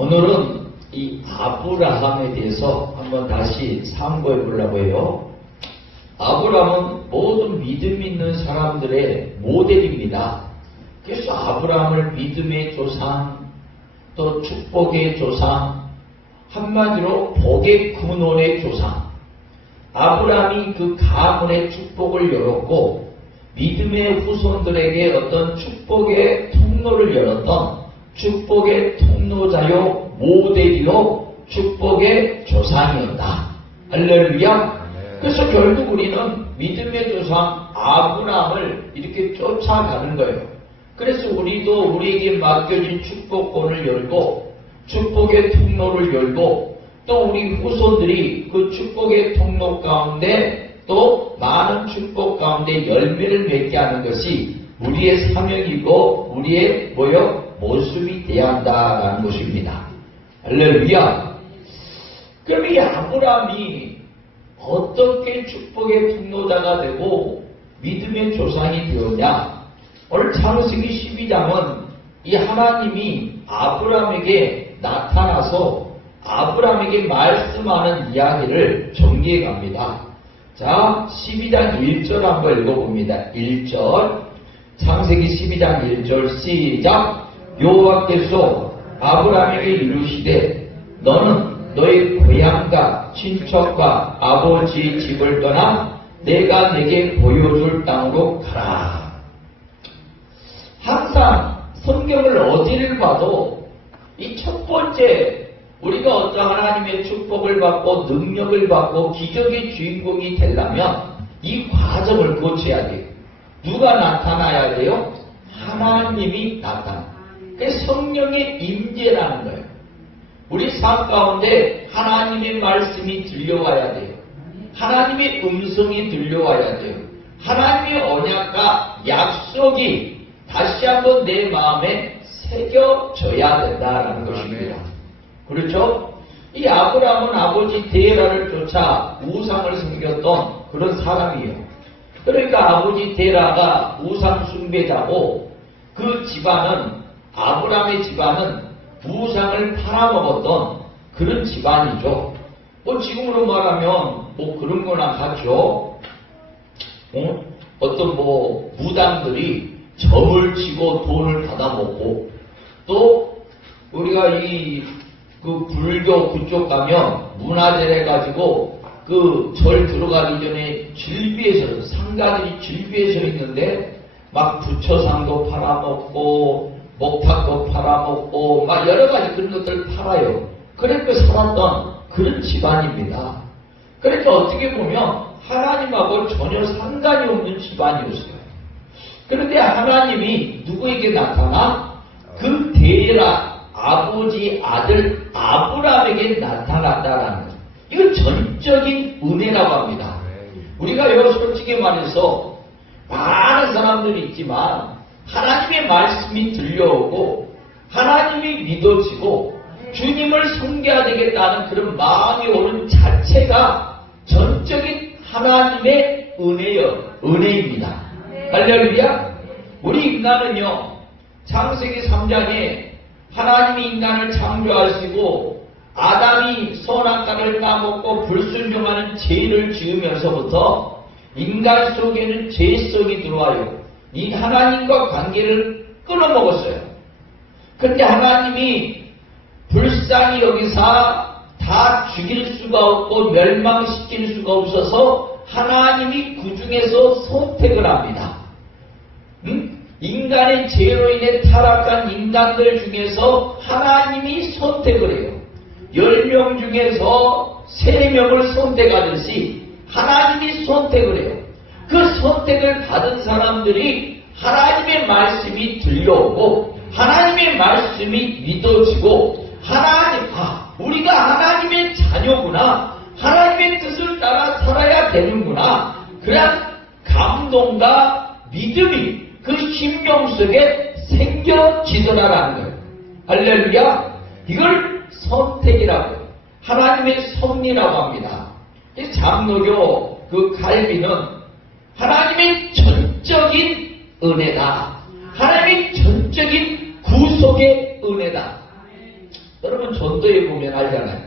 오늘은 이 아브라함에 대해서 한번 다시 참고해 보려고 해요. 아브라함은 모든 믿음 있는 사람들의 모델입니다. 그래서 아브라함을 믿음의 조상, 또 축복의 조상, 한마디로 복의 근원의 조상. 아브라함이 그 가문의 축복을 열었고 믿음의 후손들에게 어떤 축복의 통로를 열었던 축복의 통로자요 모델이요 축복의 조상이었다. 할렐루야. 그래서 결국 우리는 믿음의 조상 아브라함을 이렇게 쫓아가는 거예요. 그래서 우리도 우리에게 맡겨진 축복권을 열고 축복의 통로를 열고 또 우리 후손들이 그 축복의 통로 가운데 또 많은 축복 가운데 열매를 맺게 하는 것이 우리의 사명이고 우리의 모습이 되어야 한다는 것입니다. 할렐루야. 그럼 이 아브라함이 어떻게 축복의 통로자가 되고 믿음의 조상이 되었냐? 오늘 창세기 12장은 이 하나님이 아브라함에게 나타나서 아브라함에게 말씀하는 이야기를 정리해 갑니다. 자, 12장 1절 한번 읽어봅니다. 1절, 창세기 12장 1절 시작. 여호와께서 아브라함에게 이르시되 너는 너의 고향과 친척과 아버지의 집을 떠나 내가 내게 보여줄 땅으로 가라. 항상 성경을 어디를 봐도 이 첫 번째 우리가 어떤 하나님의 축복을 받고 능력을 받고 기적의 주인공이 되려면 이 과정을 거쳐야 돼요. 누가 나타나야 돼요? 하나님이 나타나. 그게 성령의 임재라는 거예요. 우리 삶 가운데 하나님의 말씀이 들려와야 돼요. 하나님의 음성이 들려와야 돼요. 하나님의 언약과 약속이 다시 한번 내 마음에 새겨져야 된다는 것입니다. 그렇죠? 이 아브라함은 아버지 데라를 쫓아 우상을 섬겼던 그런 사람이에요. 그러니까 아버지 데라가 우상 숭배자고 그 집안은 아브라함의 집안은 우상을 팔아먹었던 그런 집안이죠. 지금으로 말하면 그런 거나 같죠. 어떤 무당들이 점을 치고 돈을 받아먹고 또 우리가 그 불교 그쪽 가면 문화재를 가지고 그 절 들어가기 전에 질비에서 상가들이 질비에 서 있는데 막 부처상도 팔아먹고 목탁도 팔아먹고 막 여러 가지 그런 것들을 팔아요. 그렇게 살았던 그런 집안입니다. 그러니까 어떻게 보면 하나님하고 전혀 상관이 없는 집안이었어요. 그런데 하나님이 누구에게 나타나? 그 데라 아버지 아들 아브라함에게 나타났다라는 거예요. 이건 전적인 은혜라고 합니다. 우리가 솔직히 말해서 많은 사람들이 있지만 하나님의 말씀이 들려오고 하나님이 믿어지고 주님을 섬겨야 되겠다는 그런 마음이 오는 자체가 전적인 하나님의 은혜입니다. 할렐루야. 우리 인간은요 창세기 3장에 하나님이 인간을 창조하시고 아담이 선악과를 따먹고 불순종하는 죄를 지으면서부터 인간 속에는 죄성이 들어와요. 이 하나님과 관계를 끊어먹었어요. 그런데 하나님이 불쌍히 여기사 다 죽일 수가 없고 멸망시킬 수가 없어서 하나님이 그 중에서 선택을 합니다. 인간의 죄로 인해 타락한 인간들 중에서 하나님이 선택을 해요. 10명 중에서 3명을 선택하듯이 하나님이 선택을 해요. 그 선택을 받은 사람들이 하나님의 말씀이 들려오고 하나님의 말씀이 믿어지고 우리가 하나님의 자녀구나, 하나님의 뜻을 따라 살아야 되는구나, 그런 감동과 믿음이 그 심령 속에 생겨지더라라는 거예요. 할렐루야. 이걸 선택이라고 하나님의 섭리라고 합니다. 이 장로교 그 갈비는 하나님의 전적인 은혜다. 하나님의 전적인 구속의 은혜다. 여러분 전도에 보면 알잖아요.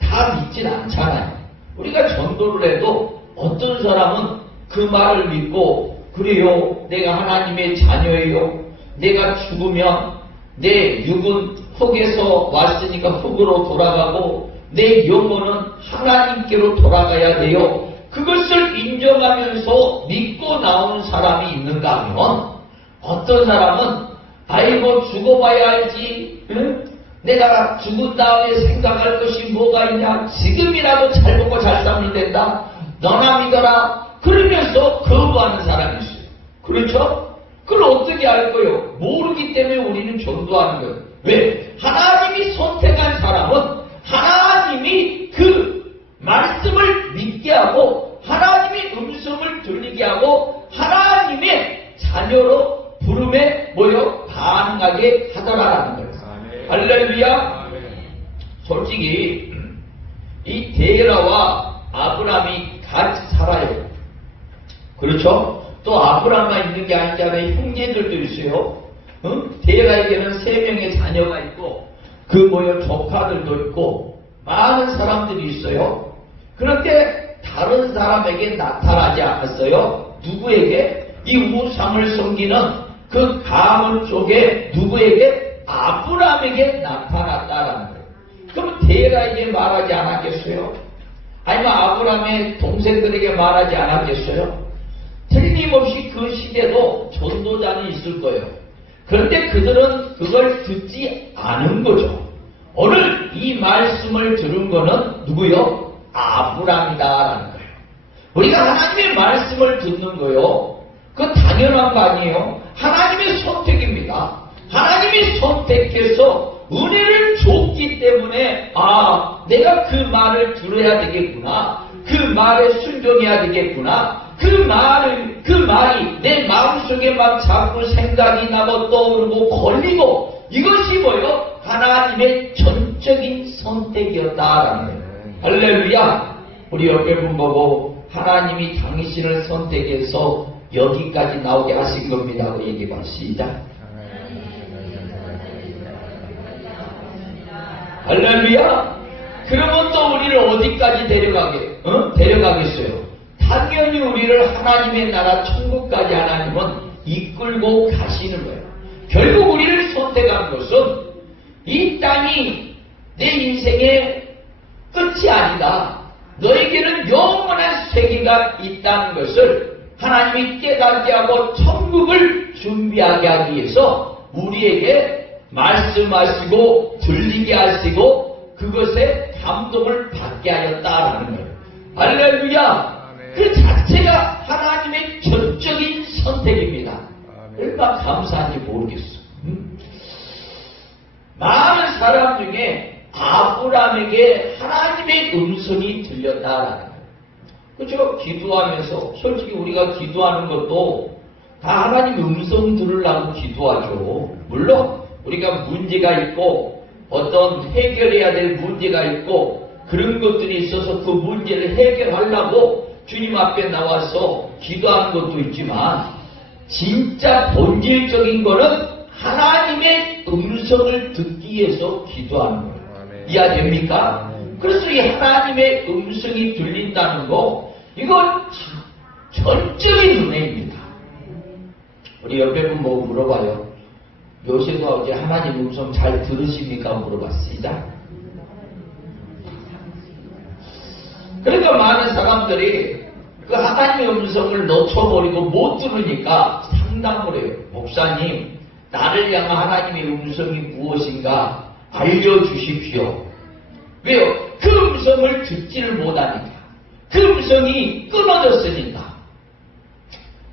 다 믿진 않잖아요. 우리가 전도를 해도 어떤 사람은 그 말을 믿고 그래요. 내가 하나님의 자녀예요. 내가 죽으면 내 육은 흙에서 왔으니까 흙으로 돌아가고 내 영혼은 하나님께로 돌아가야 돼요. 그것을 인정하면서 믿고 나오는 사람이 있는가 하면 어떤 사람은 아이고 죽어봐야 알지. 응? 내가 죽은 다음에 생각할 것이 뭐가 있냐. 지금이라도 잘 먹고 잘 살면 된다. 너나 믿어라. 그러면서 거부하는 사람이 있어요. 그렇죠? 그걸 어떻게 알 거예요? 모르기 때문에 우리는 전도하는 거예요. 왜? 하나님이 선택한 사람은 하나님이 그 말씀을 믿게 하고 하나님의 음성을 들리게 하고 하나님의 자녀로 부름에 반응하게 하더라라는 거예요. 할렐루야. 솔직히 이 데라와 아브라함이 같이 살아요. 그렇죠? 또 아브라함만 있는 게 아니잖아요. 형제들도 있어요. 데라에게는 3명의 자녀가 있고 조카들도 있고 많은 사람들이 있어요. 그런데 다른 사람에게 나타나지 않았어요. 누구에게? 이 우상을 섬기는 그 가문 쪽에 누구에게? 아브라함에게 나타났다라는 거예요. 그럼 데라에게 말하지 않았겠어요? 아니면 아브라함의 동생들에게 말하지 않았겠어요? 틀림없이 그 시대도 전도자는 있을 거예요. 그런데 그들은 그걸 듣지 않은 거죠. 오늘 이 말씀을 들은 거는 누구요? 아브라함이다라는 거예요. 우리가 하나님의 말씀을 듣는 거요. 그건 당연한 거 아니에요. 하나님의 선택입니다. 하나님이 선택해서 은혜를 줬기 때문에 내가 그 말을 들어야 되겠구나. 그 말에 순종해야 되겠구나. 그 말이 내 마음속에 막 자꾸 생각이 나고 떠오르고 걸리고 이것이 뭐예요? 하나님의 전적인 선택이었다라는 거예요. 할렐루야. 우리 옆에 분 보고 하나님이 당신을 선택해서 여기까지 나오게 하신 겁니다. 우리 얘기해봐. 시작. 할렐루야. 그러면 또 우리를 어디까지 데려가겠어요? 당연히 우리를 하나님의 나라 천국까지 하나님은 이끌고 가시는 거예요. 결국 우리를 선택한 것은 이 땅이 내 인생의 끝이 아니다. 너에게는 영원한 세계가 있다는 것을 하나님이 깨닫게 하고 천국을 준비하게 하기 위해서 우리에게 말씀하시고 들리게 하시고 그것에 감동을 받게 하였다라는 거예요. 할렐루야. 그 자체가 하나님의 전적인 선택입니다. 얼마나 감사한지 모르겠어. 많은 사람 중에 아브라함에게 하나님의 음성이 들렸다라는 거예요. 그렇죠? 기도하면서 솔직히 우리가 기도하는 것도 다 하나님 음성 들으려고 기도하죠. 물론 우리가 문제가 있고 어떤 해결해야 될 문제가 있고 그런 것들이 있어서 그 문제를 해결하려고 주님 앞에 나와서 기도하는 것도 있지만 진짜 본질적인 거는 하나님의 음성을 듣기 위해서 기도하는 거예요. 이해됩니까? 그래서 이 하나님의 음성이 들린다는 거 이건 전적인 은혜입니다. 우리 옆에 분 뭐 물어봐요. 요새도 어제 하나님 음성 잘 들으십니까? 물어봤습니다. 그러니까 많은 사람들이 그 하나님의 음성을 놓쳐버리고 못 들으니까 상담을 해요. 목사님, 나를 향한 하나님의 음성이 무엇인가 알려주십시오. 왜요? 그 음성을 듣지를 못하니까. 그 음성이 끊어졌으니까.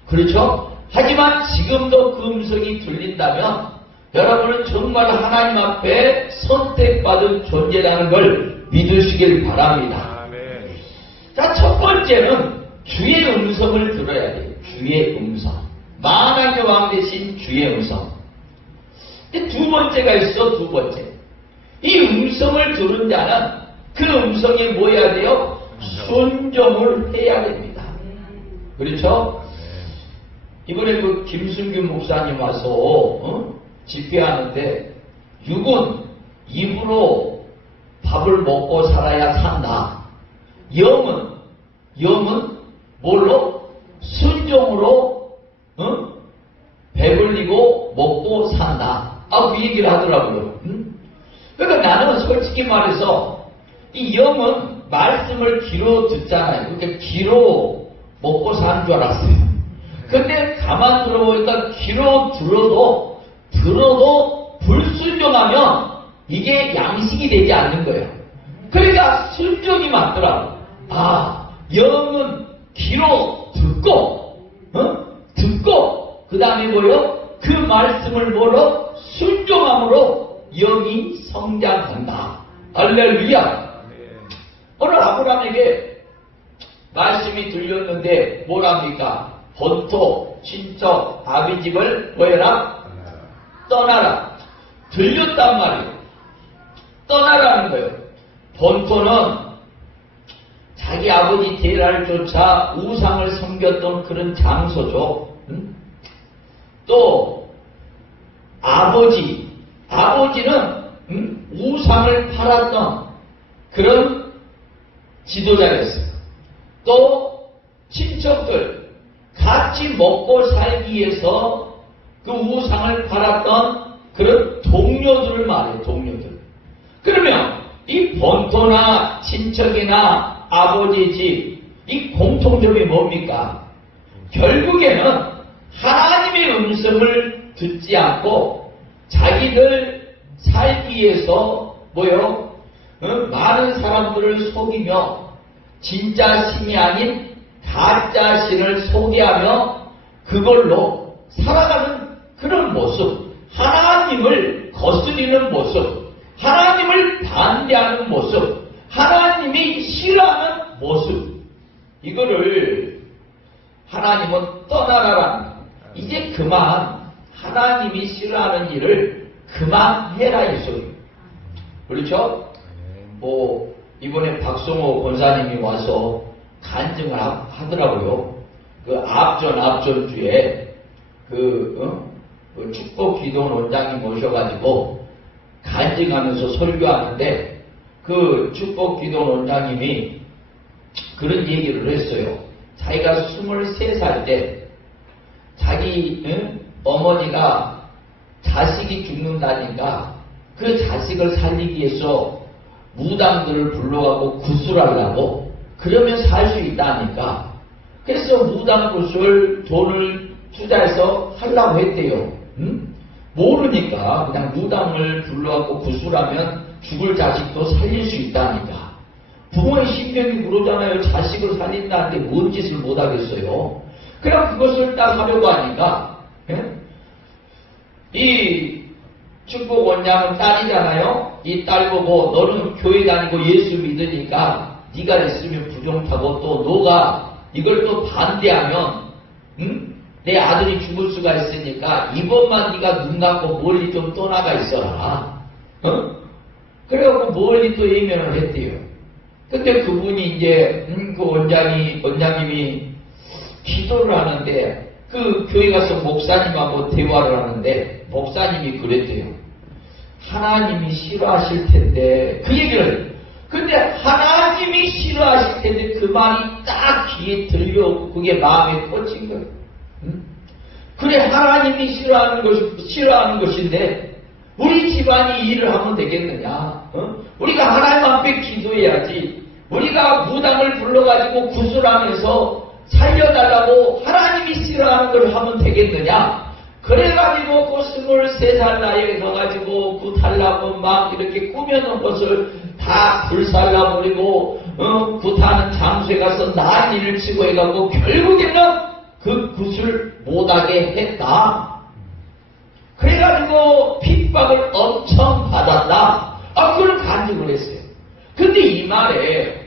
그렇죠? 하지만 지금도 그 음성이 들린다면 여러분은 정말 하나님 앞에 선택받은 존재라는 걸 믿으시길 바랍니다. 자, 첫 번째는 주의 음성을 들어야 돼요. 주의 음성. 만왕의 왕 대신 주의 음성. 두 번째가 있어. 두 번째. 이 음성을 들은 자는 그 음성에 뭐 해야 돼요? 순종을 해야 됩니다. 그렇죠? 이번에 그 김순규 목사님 와서 집회하는데 육은 입으로 밥을 먹고 살아야 산다. 영은 뭘로? 순종으로 배불리고 먹고 산다. 그 얘기를 하더라고요. 그러니까 나는 솔직히 말해서 이 영은 말씀을 귀로 듣잖아요. 그러니까 귀로 먹고 사는 줄 알았어요. 근데 가만 들어보니까 귀로 들어도 불순종하면 이게 양식이 되지 않는 거예요. 그러니까 순종이 맞더라고. 영은 귀로 듣고 그 다음에 뭐요? 그 말씀을 뭐로? 순종함으로 영이 성장한다. 할렐루야. 오늘 아브라함에게 말씀이 들렸는데 뭐랍니까? 본토, 친척, 아비 집을 뭐해라? 떠나라. 들렸단 말이에요. 떠나라는 거예요. 본토는 자기 아버지 데라를 쫓아 우상을 섬겼던 그런 장소죠. 또 아버지는 우상을 팔았던 그런 지도자였어요. 또 친척들 같이 먹고 살기 위해서 그 우상을 팔았던 그런 동료들을 말해요. 동료들. 그러면 이 본토나 친척이나 아버지 집, 이 공통점이 뭡니까? 결국에는 하나님의 음성을 듣지 않고 자기들 살기 위해서 많은 사람들을 속이며 진짜 신이 아닌 가짜 신을 소개하며 그걸로 살아가는 그런 모습, 하나님을 거스리는 모습, 하나님을 반대하는 모습, 하나님이 싫어하는 모습, 이거를 하나님은 떠나라라. 이제 그만 하나님이 싫어하는 일을 그만해라 이 소리. 그렇죠? 이번에 박성호 권사님이 와서 간증을 하더라고요. 그 앞전주에 그 축복 기도원 원장님 모셔가지고 간증하면서 설교하는데 그 축복 기도원 원장님이 그런 얘기를 했어요. 자기가 23살 때 자기 어머니가 자식이 죽는다니까 그 자식을 살리기 위해서 무당들을 불러가고 구술하려고 그러면 살 수 있다니까. 그래서 무당 구술 돈을 투자해서 하려고 했대요. 모르니까 그냥 무당을 불러가고 구술하면 죽을 자식도 살릴 수 있다니까. 부모의 신경이 그러잖아요. 자식을 살린다는데 뭔 짓을 못하겠어요. 그냥 그것을 딱 하려고 하니까 이 축복 원장은 딸이잖아요. 이 딸 보고 너는 교회 다니고 예수 믿으니까 네가 있으면 부정타고 또 너가 이걸 또 반대하면 내 아들이 죽을 수가 있으니까 이번만 네가 눈 감고 멀리 좀 떠나가 있어라. 그래갖고 멀리 또 예면을 했대요. 근데 그분이 이제 그 원장님이 기도를 하는데 그 교회 가서 목사님하고 대화를 하는데 목사님이 그랬대요. 하나님이 싫어하실 텐데 그 얘기를 해요. 근데 하나님이 싫어하실 텐데 그 말이 딱 귀에 들려오고 그게 마음에 꽂힌 거예요. 그래 하나님이 싫어하는 것인데 우리 집안이 일을 하면 되겠느냐? 우리가 하나님 앞에 기도해야지. 우리가 무당을 불러가지고 구술하면서 살려달라고 하나님이 싫어하는 걸 하면 되겠느냐? 그래가지고 그 23살 나이에 가가지고 그 달라고 막 이렇게 꾸며놓은 것을 다 불살라버리고 굿하는 장소에 가서 난리를 치고 해가지고 결국에는 그 굿을 못하게 했다. 그래가지고 핍박을 엄청 받았다. 그걸 간증을 했어요. 근데 이 말에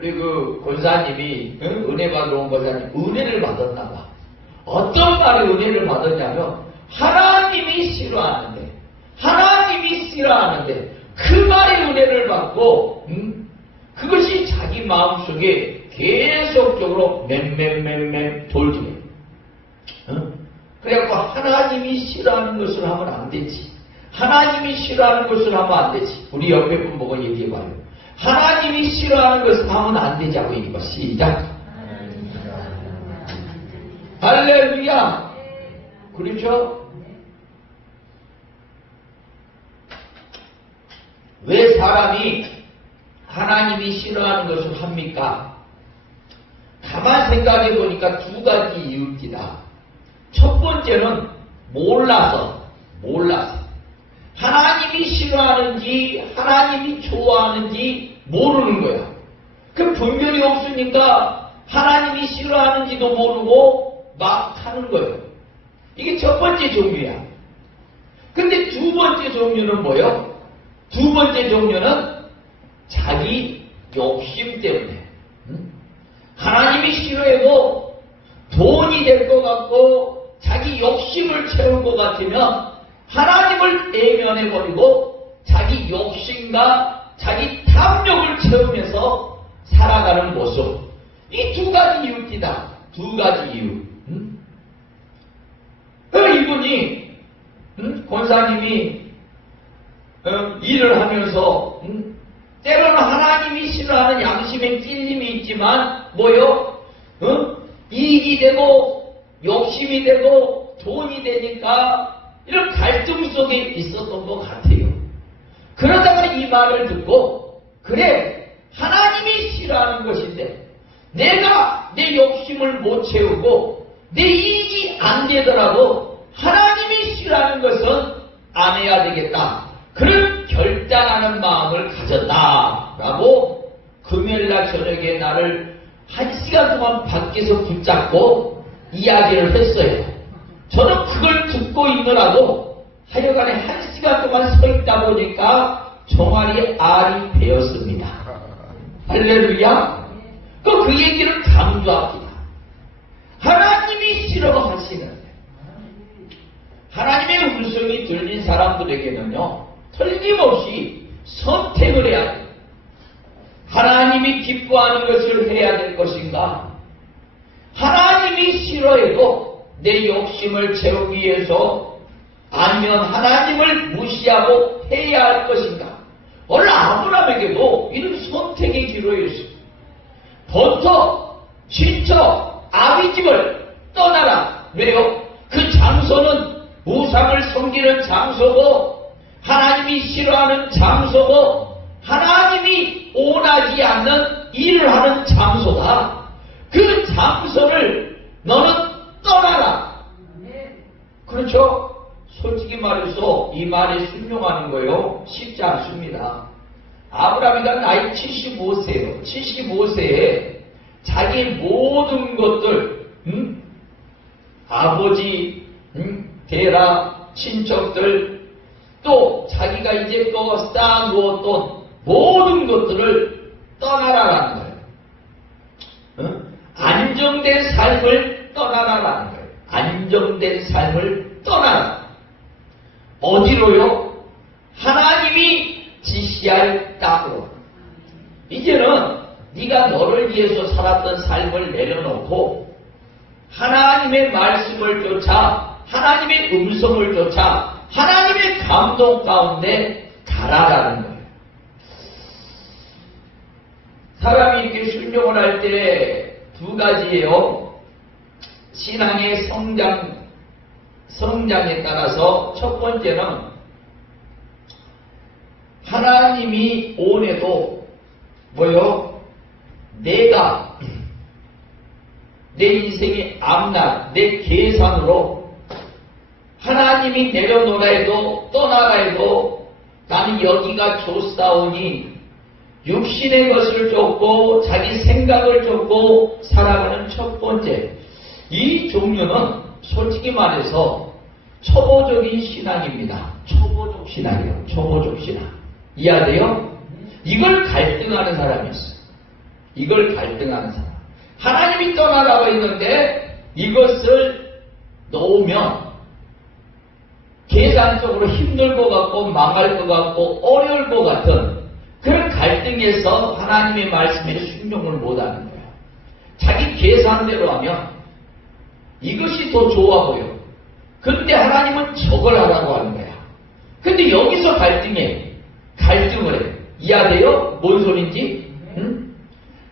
우리 그 권사님이 은혜 받으러 온 권사님 은혜를 받았나 봐. 어떤 말에 은혜를 받았냐면 하나님이 싫어하는데 그 말에 은혜를 받고 그것이 자기 마음속에 계속적으로 맴 돌더래요. 그래갖고 하나님이 싫어하는 것을 하면 안 되지. 하나님이 싫어하는 것을 하면 안 되지. 우리 옆에 분 보고 얘기해봐요. 하나님이 싫어하는 것을 하면 안 되자고 얘기해봐. 시작. 할렐루야. 그렇죠? 왜 사람이 하나님이 싫어하는 것을 합니까? 가만 생각해 보니까 두 가지 이유입니다. 첫 번째는 몰라서. 하나님이 싫어하는지 하나님이 좋아하는지 모르는 거야. 그 분별이 없으니까 하나님이 싫어하는지도 모르고 막 하는 거예요. 이게 첫 번째 종류야. 근데 두 번째 종류는 뭐예요? 두 번째 종류는 자기 욕심 때문에. 하나님이 싫어해도 돈이 될 것 같고 자기 욕심을 채울 것 같으면 하나님을 내면해버리고 자기 욕심과 자기 탐욕을 채우면서 살아가는 모습. 이 두 가지 이유입니다. 두 가지 이유. 이분이 권사님이 일을 하면서 때로는 하나님이 싫어하는 양심의 찔림이 있지만 뭐요? 이익이 되고 욕심이 되고 돈이 되니까 이런 갈등 속에 있었던 것 같아요. 그러다가 이 말을 듣고 그래 하나님이 싫어하는 것인데 내가 내 욕심을 못 채우고 내 이익이 안 되더라도 하나님이 싫어하는 것은 안 해야 되겠다. 그런 결단하는 마음을 가졌다라고 금요일날 저녁에 나를 1시간 동안 밖에서 붙잡고 이야기를 했어요. 저는 그걸 듣고 있느라고 하여간에 1시간 동안 서 있다 보니까 종아리에 알이 베었습니다. 할렐루야. 그 얘기를 강조합니다. 하나님이 싫어하시는 하나님의 음성이 들린 사람들에게는요 틀림없이 선택을 해야 돼요. 하나님이 기뻐하는 것을 해야 될 것인가, 하나님이 싫어해도 내 욕심을 채우기 위해서, 아니면 하나님을 무시하고 해야 할 것인가. 원래 아브라함에게도 이런 선택의 기로였어요. 본토, 친척, 아비집을 떠나라. 왜요? 그 장소는 우상을 섬기는 장소고 하나님이 싫어하는 장소고 하나님이 원하지 않는 일을 하는 장소다. 그 장소를 너는 떠나라. 그렇죠? 솔직히 말해서 이 말에 순종하는 거요 쉽지 않습니다. 아브라함이가 나이 75세예요. 75세에 자기 모든 것들, 아버지, 대라, 친척들, 또 자기가 이제 또 쌓아놓았던 모든 것들을 떠나라라는 거예요. 안정된 삶을 떠나라라는 거예요. 안정된 삶을 떠나라. 어디로요? 하나님이 지시할 땅으로. 이제는 네가 너를 위해서 살았던 삶을 내려놓고 하나님의 말씀을 쫓아, 하나님의 음성을 쫓아, 하나님의 감동 가운데 가라라는 거예요. 사람이 이렇게 순종을 할 때 두 가지예요. 신앙의 성장에 따라서 첫 번째는 하나님이 원해도 뭐요? 내가 내 인생의 앞날, 내 계산으로 하나님이 내려놓으라 해도 떠나라 해도 나는 여기가 좋사오니 육신의 것을 쫓고 자기 생각을 쫓고 살아가는 첫 번째. 이 종류는 솔직히 말해서 초보적인 신앙입니다. 초보적 신앙이에요. 초보적 신앙. 이해돼요? 이걸 갈등하는 사람이 있어요. 이걸 갈등하는 사람. 하나님이 떠나라고 했는데 이것을 놓으면 계산적으로 힘들 것 같고 망할 것 같고 어려울 것 같은 그런 갈등에서 하나님의 말씀에 순종을 못하는 거예요. 자기 계산대로 하면 이것이 더 좋아 보여. 그런데 하나님은 저걸 하라고 하는 거야. 근데 여기서 갈등을 해. 이해돼요? 뭔 소린지? 응?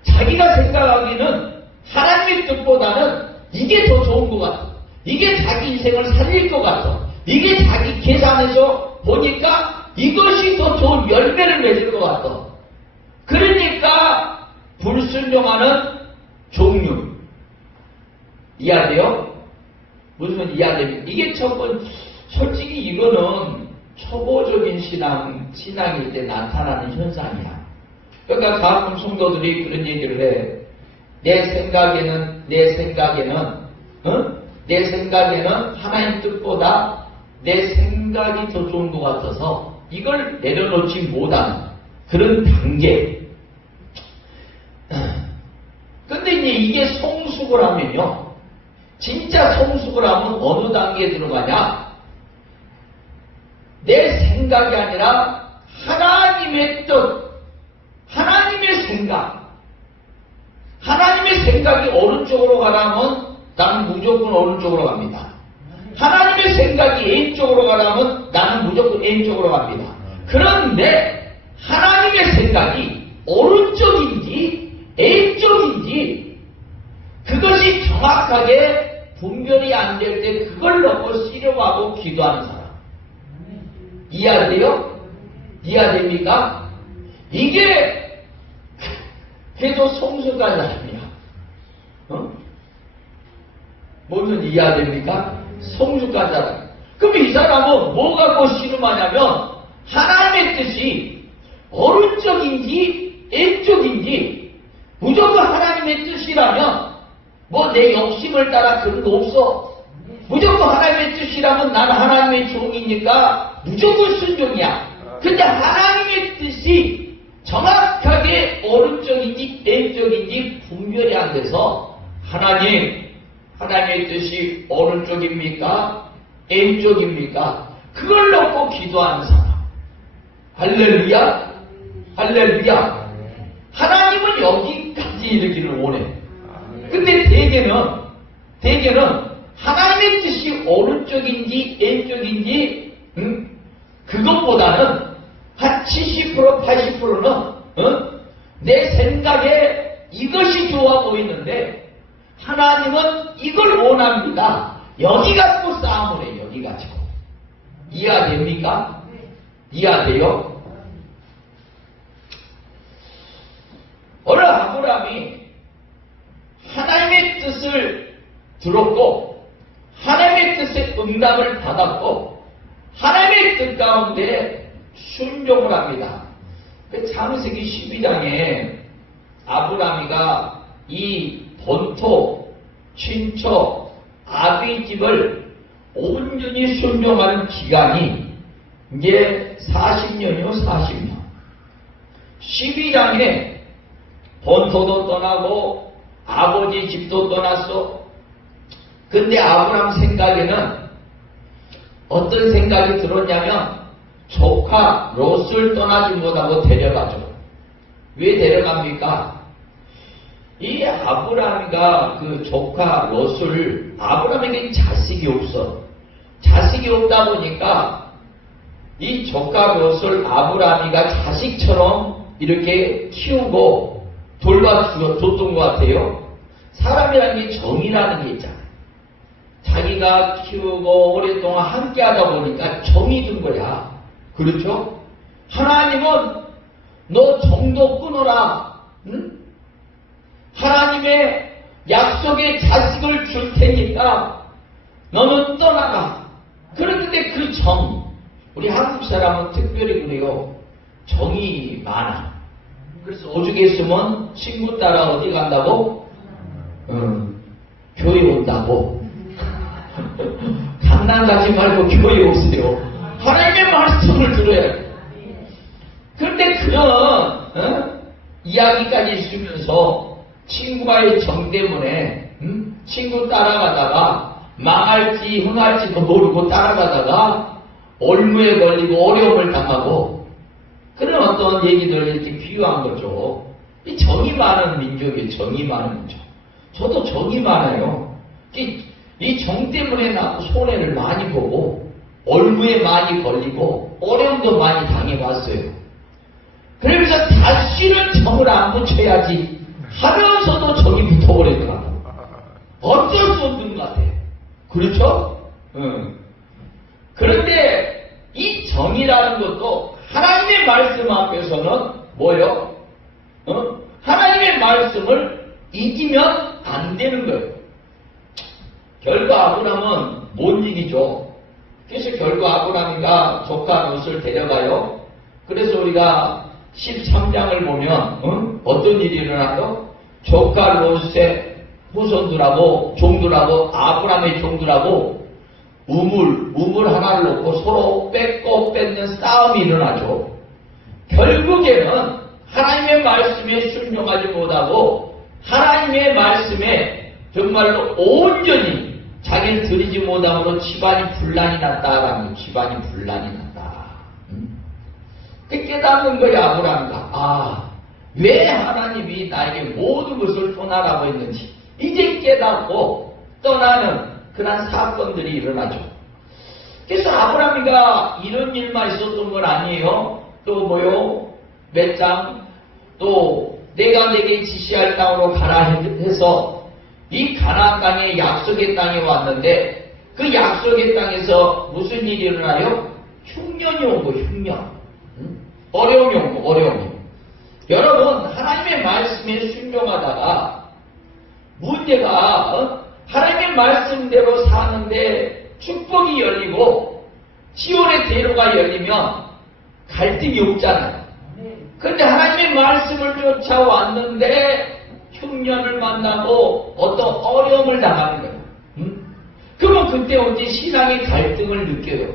자기가 생각하기는 하나님의 뜻보다는 이게 더 좋은 것 같아. 이게 자기 인생을 살릴 것 같아. 이게 자기 계산해서 보니까 이것이 더 좋은 열매를 맺을 것 같아. 그러니까 불순종하는 종류. 이해돼요? 무슨 말인지 이해됩니까? 이게 솔직히 이거는 초보적인 신앙일 때 나타나는 현상이야. 그러니까 가끔 성도들이 그런 얘기를 해. 내 생각에는 하나님 뜻보다 내 생각이 더 좋은 것 같아서 이걸 내려놓지 못하는 그런 단계. 근데 이제 이게 성숙을 하면요. 진짜 성숙을 하면 어느 단계에 들어가냐? 내 생각이 아니라 하나님의 뜻, 하나님의 생각. 하나님의 생각이 오른쪽으로 가라면 나는 무조건 오른쪽으로 갑니다. 하나님의 생각이 N쪽으로 가라면 나는 무조건 N쪽으로 갑니다. 그런데 하나님의 생각이 오른쪽인지 N쪽인지 그것이 정확하게 분별이 안 될 때 그걸 넣고 씨름하고 기도하는 사람. 이해돼요? 이해됩니까? 이게 해도 성숙한 사람이야. 무슨 이해됩니까? 성숙한 사람. 그럼 이 사람은 뭐 갖고 씨름하냐면 하나님의 뜻이 오른쪽인지 N쪽인지 무조건 하나님의 뜻이라면 뭐 내 욕심을 따라 그런 거 없어. 무조건 하나님의 뜻이라면 나는 하나님의 종이니까 무조건 순종이야. 근데 하나님의 뜻이 정확하게 오른쪽인지 N쪽인지 분별이 안 돼서 하나님의 뜻이 오른쪽입니까? N쪽입니까? 그걸 놓고 기도하는 사람. 할렐루야? 할렐루야? 하나님은 여기까지 이르기를 원해. 근데 대개는 하나님의 뜻이 오른쪽인지 N쪽인지 그것보다는 한 70% 80%는 내 생각에 이것이 좋아 보이는데 하나님은 이걸 원합니다. 여기 갖고 싸움을 해. 여기 가지고. 이해됩니까? 이해돼요? 오늘 아브라함이 하나님의 뜻을 들었고 하나님의 뜻의 응답을 받았고 하나님의 뜻 가운데 순종을 합니다. 창세기 12장에 아브라함이가 이 본토, 친척, 아비 집을 온전히 순종하는 기간이 이제 40년이요, 40년. 12장에 본토도 떠나고 아버지 집도 떠났어. 근데 아브라함 생각에는 어떤 생각이 들었냐면 조카 롯을 떠나지 못하고 데려가죠. 왜 데려갑니까? 이 아브라함이가 그 조카 롯을 아브라함에게 자식이 없어. 자식이 없다 보니까 이 조카 롯을 아브라함이가 자식처럼 이렇게 키우고 돌봐줬던 것 같아요. 사람이라는 게 정이라는 게 있잖아요. 자기가 키우고 오랫동안 함께 하다 보니까 정이 든 거야. 그렇죠? 하나님은 너 정도 끊어라. 응? 하나님의 약속의 자식을 줄 테니까 너는 떠나가. 그런데 그 정, 우리 한국 사람은 특별히 그래요. 정이 많아. 그래서 오죽에 있으면 친구 따라 어디 간다고? 교회 온다고. 장난 가지 말고 교회 오세요. 하나님의 말씀을 들어야 돼. 그런데 그런 이야기까지 있으면서 친구와의 정 때문에 친구 따라가다가 망할지 흥할지도 모르고 따라가다가 올무에 걸리고 어려움을 당하고 그런 어떤 얘기들 이렇게 비유한 거죠. 이 정이 많은 민족이에요. 정이 많은 민족. 저도 정이 많아요. 이 정 때문에 나 손해를 많이 보고 얼굴에 많이 걸리고 어려움도 많이 당해봤어요. 그러면서 다시는 점을 안 붙여야지 하면서도 점이 붙어버리더라고. 어쩔 수 없는 것 같아요. 그렇죠? 그런데 이 정이라는 것도 하나님의 말씀 앞에서는 뭐예요? 하나님의 말씀을 이기면 안 되는 거예요. 결국 아브람은 못 이기죠. 그래서 결국 아브람이가 조카 롯을 데려가요. 그래서 우리가 13장을 보면 어떤 일이 일어나요? 조카 롯의 후손들하고 종들하고 아브람의 종들하고 우물 하나를 놓고 서로 뺏고 뺏는 싸움이 일어나죠. 결국에는 하나님의 말씀에 순종하지 못하고 하나님의 말씀에 정말로 온전히 자기를 드리지 못함으로 집안이 분란이 났다라는, 집안이 분란이 났다. 깨닫는 거야 아브람과. 왜 하나님이 나에게 모든 것을 떠나라고 했는지 이제 깨닫고 떠나는 그런 사건들이 일어나죠. 그래서 아브라함이가 이런 일만 있었던 건 아니에요. 또 뭐요? 몇 장? 또 내가 내게 지시할 땅으로 가라 해서 이 가나안 땅에 약속의 땅에 왔는데 그 약속의 땅에서 무슨 일이 일어나요? 흉년이 온 거예요. 흉년. 어려움이 온 거, 어려움이. 여러분 하나님의 말씀에 순종하다가 문제가 하나님의 말씀대로 사는데 축복이 열리고 지원의 대로가 열리면 갈등이 없잖아요. 그런데 하나님의 말씀을 쫓아왔는데 흉년을 만나고 어떤 어려움을 당하는 거예요. 그러면 그때 언제 신앙의 갈등을 느껴요.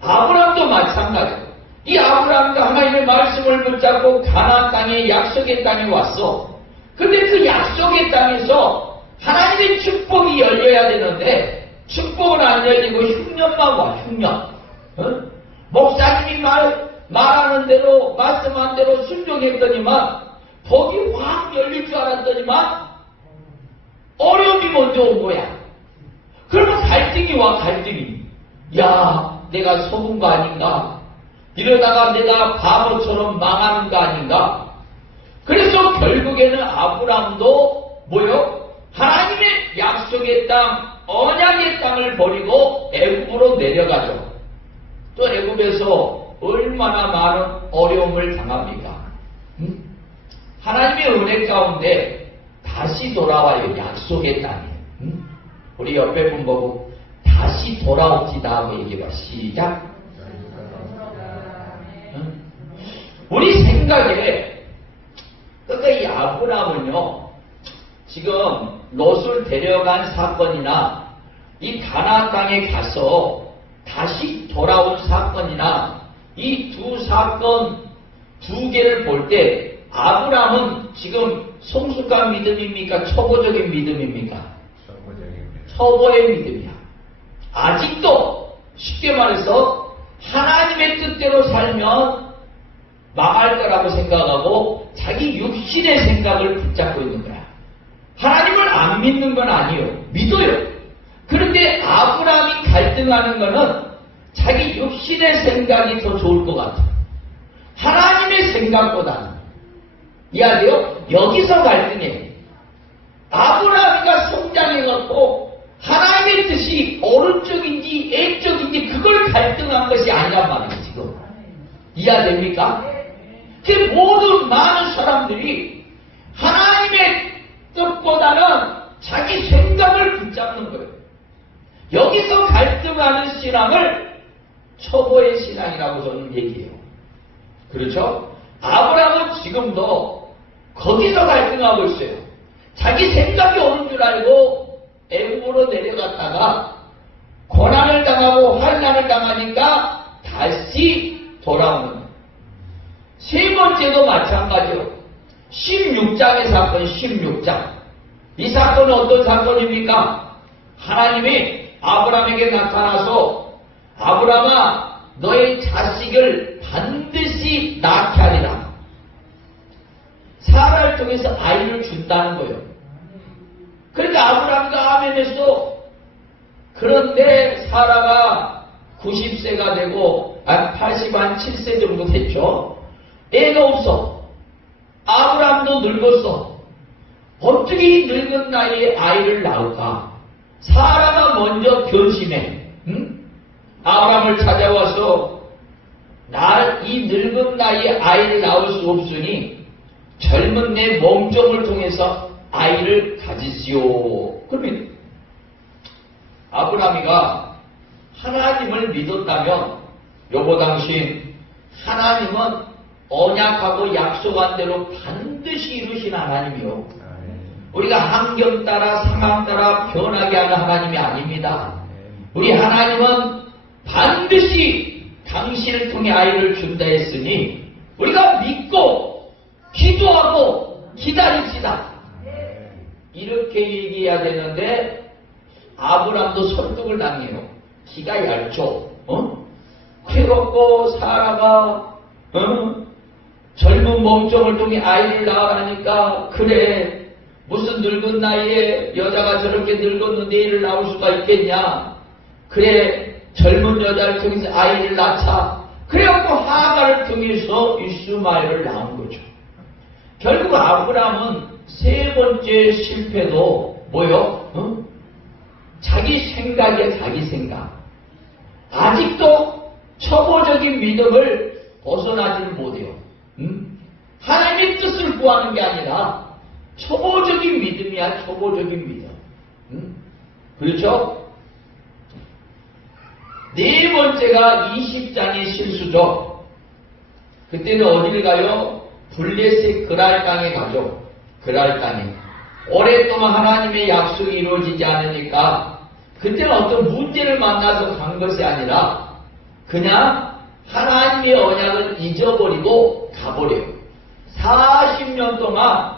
아브라함도 마찬가지예요. 이 아브라함도 하나님의 말씀을 붙잡고 가나안 땅에 약속의 땅에 왔어. 근데 그 약속의 땅에서 하나님의 축복이 열려야 되는데 축복은 안 열리고 흉년만 와. 흉년. 목사님이 말하는 대로 말씀한 대로 순종했더니만 복이 확 열릴 줄 알았더니만 어려움이 먼저 온 거야. 그러면 갈등이 와. 갈등이. 야, 내가 속은 거 아닌가? 이러다가 내가 바보처럼 망하는 거 아닌가? 그래서 결국에는 아브라함도 뭐요? 하나님의 약속의 땅, 언약의 땅을 버리고 애굽으로 내려가죠. 또 애굽에서 얼마나 많은 어려움을 당합니까? 하나님의 은혜 가운데 다시 돌아와요. 약속의 땅에. 우리 옆에 분 보고 다시 돌아옵시다 하고 얘기해봐. 시작. 우리 생각에 그러니까 이 아브라함은요 지금 롯을 데려간 사건이나 이 가나안 땅에 가서 다시 돌아온 사건이나 이 두 사건 두 개를 볼 때 아브라함은 지금 성숙한 믿음입니까? 초보적인 믿음입니까? 초보의 믿음이야. 아직도 쉽게 말해서 하나님의 뜻대로 살면 망할 거라고 생각하고 자기 육신의 생각을 붙잡고 있는 거야. 하나님을 안 믿는 건 아니에요. 믿어요. 그런데 아브라함이 갈등하는 거는 자기 육신의 생각이 더 좋을 것 같아. 하나님의 생각보다는. 이해하세요? 여기서 갈등해. 아브라함이가 성장해갖고 하나님의 뜻이 오른쪽인지 왼쪽인지 그걸 갈등한 것이 아니란 말이에요. 지금. 이해됩니까? 그 모든 많은 사람들이 하나님의 뜻보다는 자기 생각을 붙잡는 거예요. 여기서 갈등하는 신앙을 초보의 신앙이라고 저는 얘기해요. 그렇죠? 아브라함은 지금도 거기서 갈등하고 있어요. 자기 생각이 옳은 줄 알고 애굽으로 내려갔다가 고난을 당하고 환난을 당하니까 다시 돌아오는 거예요. 세 번째도 마찬가지요. 16장의 사건, 16장. 이 사건은 어떤 사건입니까? 하나님이 아브라함에게 나타나서 아브라함아 너의 자식을 반드시 낳게 하리라. 사라를 통해서 아이를 준다는 거예요. 그러니까 아브라함과 아멘했어. 그런데 사라가 90세가 되고 87세 정도 됐죠. 애가 없어. 아브라함도 늙었어. 어떻게 이 늙은 나이에 아이를 낳을까? 사라가 먼저 변심해. 응? 아브라함을 찾아와서 이 늙은 나이에 아이를 낳을 수 없으니 젊은 내 몸종을 통해서 아이를 가지시오. 그러면 아브라함이가 하나님을 믿었다면 요거 당시 하나님은 언약하고 약속한 대로 반드시 이루신 하나님이요. 우리가 환경 따라 상황 따라 변하게 하는 하나님이 아닙니다. 우리 하나님은 반드시 당신을 통해 아이를 준다 했으니 우리가 믿고 기도하고 기다립시다. 이렇게 얘기해야 되는데 아브라함도 설득을 당해요. 기가 얇죠. 괴롭고 사라가 젊은 몸종을 통해 아이를 낳으라니까 그래 무슨 늙은 나이에 여자가 저렇게 늙었는데 애를 낳을 수가 있겠냐. 그래 젊은 여자를 통해서 아이를 낳자. 그래갖고 하가를 통해서 이스마엘을 낳은 거죠. 결국 아브라함은 세 번째 실패도 뭐요? 자기 생각이야. 자기 생각. 아직도 초보적인 믿음을 벗어나지를 못해요. 하나님의 뜻을 구하는 게 아니라 초보적인 믿음이야. 초보적인 믿음. 그렇죠? 네 번째가 20장의 실수죠. 그때는 어디를 가요? 블레셋 그랄 땅에 가죠. 그랄 땅에. 오랫동안 하나님의 약속이 이루어지지 않으니까 그때는 어떤 문제를 만나서 간 것이 아니라 그냥 하나님의 언약을 잊어버리고 가버려요. 40년 동안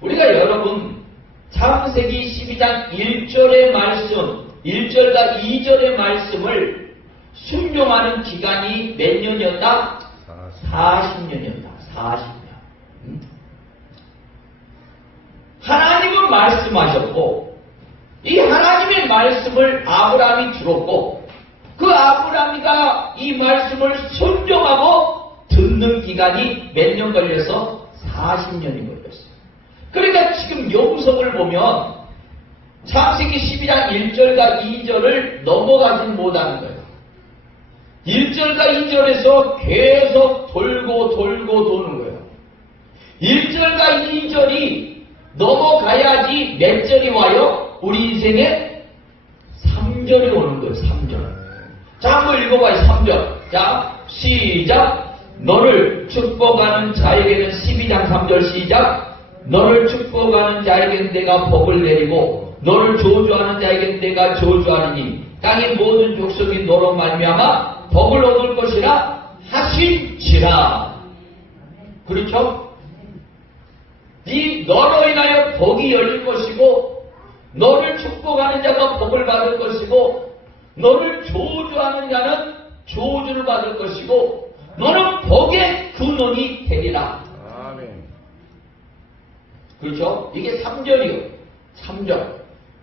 우리가 여러분 창세기 12장 1절의 말씀, 1절과 2절의 말씀을 순종하는 기간이 몇 년이었다? 40년이었다. 40년. 하나님은 말씀하셨고 이 하나님의 말씀을 아브라함이 들었고 그 아브라함이가 이 말씀을 순종하고 듣는 기간이 몇 년 걸려서 40년이 걸렸어요. 그러니까 지금 영성을 보면 창세기 12장 1절과 2절을 넘어가지 못하는 거예요. 1절과 2절에서 계속 돌고 도는 거예요. 1절과 2절이 넘어가야지 몇 절이 와요? 우리 인생에 3절이 오는 거예요. 3절. 자, 한번 읽어봐요. 3절. 자, 시작. 너를 축복하는 자에게는 12장 3절 시작. 너를 축복하는 자에게는 내가 복을 내리고 너를 저주하는 자에게는 내가 저주하리니 땅의 모든 족속이 너로 말미암아 복을 얻을 것이라 하신지라. 그렇죠? 너로 인하여 복이 열릴 것이고 너를 축복하는 자가 복을 받을 것이고 너를 저주하는 자는 저주를 받을 것이고 너는 복의 근원이 되리라. 아멘. 그렇죠? 이게 3절이요. 3절.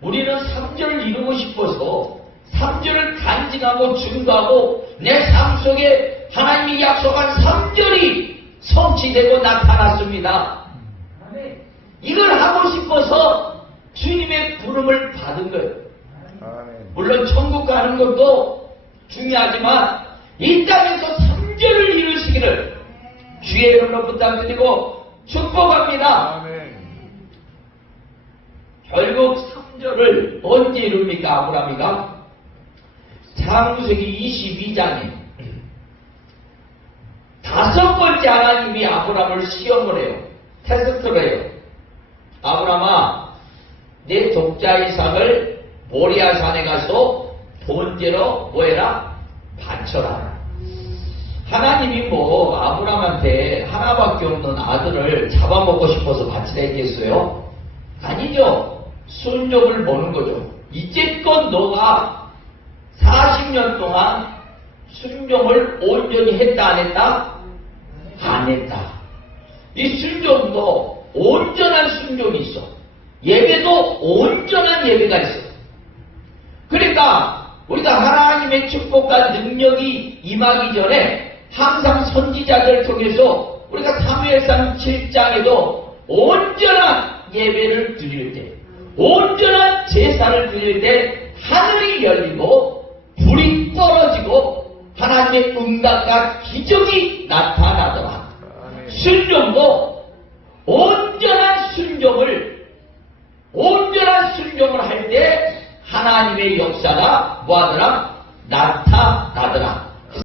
우리는 3절을 이루고 싶어서 3절을 간직하고 증거하고 내 삶 속에 하나님이 약속한 3절이 성취되고 나타났습니다. 이걸 하고 싶어서 주님의 부름을 받은 거예요. 물론 천국 가는 것도 중요하지만 이 땅에서 3절을 이루시기를 주의 이름으로 부탁드리고 축복합니다. 결국 3절을 언제 이룹니까? 아브라함이가 창세기 22장에 5번째 하나님이 아브라함을 시험을 해요. 테스트를 해요. 아브라함아, 내 독자 이삭을 모리아산에 가서 번제로 뭐해라? 바쳐라. 하나님이 뭐 아브라함한테 하나밖에 없는 아들을 잡아먹고 싶어서 바치라 했겠어요? 아니죠. 순종을 보는 거죠. 이제껏 너가 40년 동안 순종을 온전히 했다 안 했다? 안 했다. 이 순종도 온전한 순종이 있어. 예배도 온전한 예배가 있어. 그러니까 우리가 하나님의 축복과 능력이 임하기 전에 항상 선지자들 통해서 우리가 사무엘상 7장에도 온전한 예배를 드릴 때, 온전한 제사를 드릴 때 하늘이 열리고 불이 떨어지고 하나님의 응답과 기적이 나타나더라. 순종도 온전한 순종을 할 때 하나님의 역사가 뭐하더라? 나타나더라.